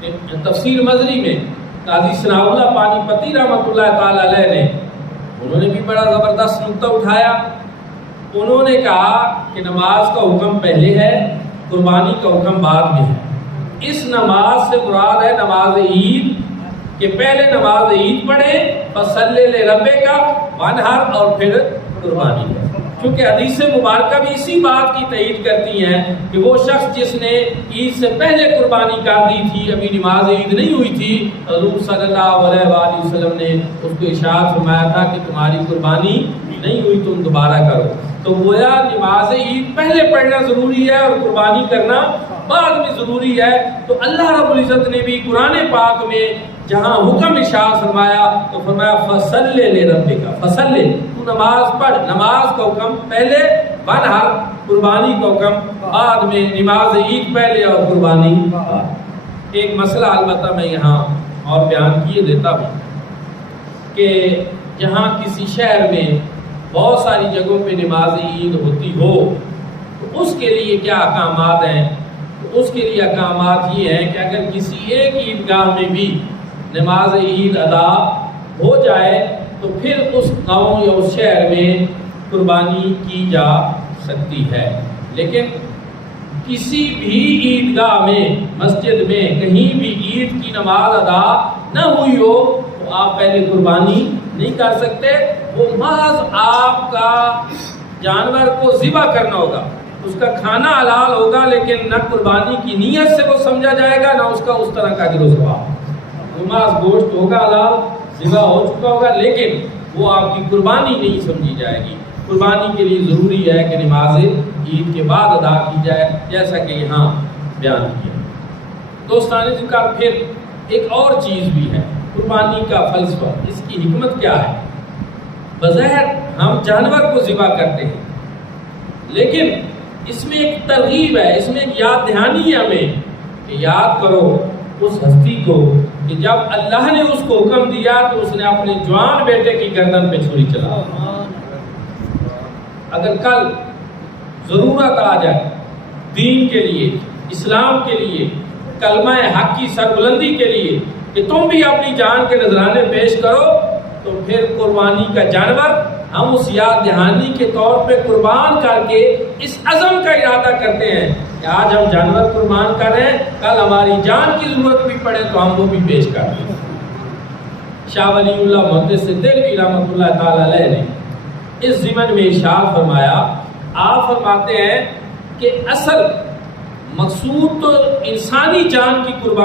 تفسیر مظری میں قاضی ثناء اللہ پانی پتی رحمۃ اللہ تعالی علیہ نے انہوں نے بھی بڑا زبردست نقطہ اٹھایا. انہوں نے کہا کہ نماز کا حکم پہلے ہے، قربانی کا حکم بعد میں ہے. اس نماز سے مراد ہے نماز عید، کہ پہلے نماز عید پڑھیں فصلی لربک وانحر اور پھر قربانی کریں. کیونکہ حدیث مبارکہ بھی اسی بات کی تائید کرتی ہیں کہ وہ شخص جس نے عید سے پہلے قربانی کر دی تھی، ابھی نماز عید نہیں ہوئی تھی، حضور صلی اللہ علیہ وآلہ وسلم نے اس کو ارشاد فرمایا تھا کہ تمہاری قربانی نہیں ہوئی، تم دوبارہ کرو. تو گویا نماز عید پہلے پڑھنا ضروری ہے اور قربانی کرنا بعد میں ضروری ہے. تو اللہ رب العزت نے بھی قرآن پاک میں جہاں حکم ارشاد فرمایا تو فرمایا فصلی لربک، فصلی تو نماز پڑھ. نماز کا حکم پہلے، وانحر قربانی کا حکم بعد میں. نماز عید پہلے اور قربانی بعد. ایک مسئلہ البتہ میں یہاں اور بیان کیے دیتا ہوں کہ جہاں کسی شہر میں بہت ساری جگہوں پہ نماز عید ہوتی ہو تو اس کے لیے کیا احکامات ہیں؟ تو اس کے لیے احکامات یہ ہیں کہ اگر کسی ایک عیدگاہ میں بھی نماز عید ادا ہو جائے تو پھر اس گاؤں یا اس شہر میں قربانی کی جا سکتی ہے. لیکن کسی بھی عیدگاہ میں، مسجد میں کہیں بھی عید کی نماز ادا نہ ہوئی ہو تو آپ پہلے قربانی نہیں کر سکتے. وہ محض آپ کا جانور کو ذبح کرنا ہوگا، اس کا کھانا حلال ہوگا، لیکن نہ قربانی کی نیت سے وہ سمجھا جائے گا، نہ اس کا اس طرح کا اجر و ثواب. محض گوشت ہوگا حلال، ذبح ہو چکا ہوگا، لیکن وہ آپ کی قربانی نہیں سمجھی جائے گی. قربانی کے لیے ضروری ہے کہ نماز عید کے بعد ادا کی جائے، جیسا کہ یہاں بیان کیا. دوستان ذکر پھر ایک اور چیز بھی ہے، قربانی کا فلسفہ، اس کی حکمت کیا ہے؟ بظاہر ہم جانور کو ذبح کرتے ہیں، لیکن اس میں ایک ترغیب ہے، اس میں ایک یاد دہانی ہے ہمیں کہ یاد کرو اس ہستی کو کہ جب اللہ نے اس کو حکم دیا تو اس نے اپنے جوان بیٹے کی گردن پہ چھری چلا. اگر کل ضرورت آ جائے دین کے لیے، اسلام کے لیے، کلمہ حق کی سربلندی کے لیے کہ تم بھی اپنی جان کے نذرانے پیش کرو، تو پھر قربانی کا جانور ہم اس یاد دہانی کے طور پہ قربان کر کے اس عزم کا ارادہ کرتے ہیں کہ آج ہم جانور قربان کر رہے ہیں، کل ہماری جان کی ضرورت بھی پڑے تو ہم وہ بھی پیش کر دیں. شاہ ولی اللہ محدث دہلوی رحمۃ اللہ تعالی علیہ نے اس ضمن میں ارشاد فرمایا، آپ فرماتے ہیں کہ اصل مقصود تو انسانی جان کی قربانی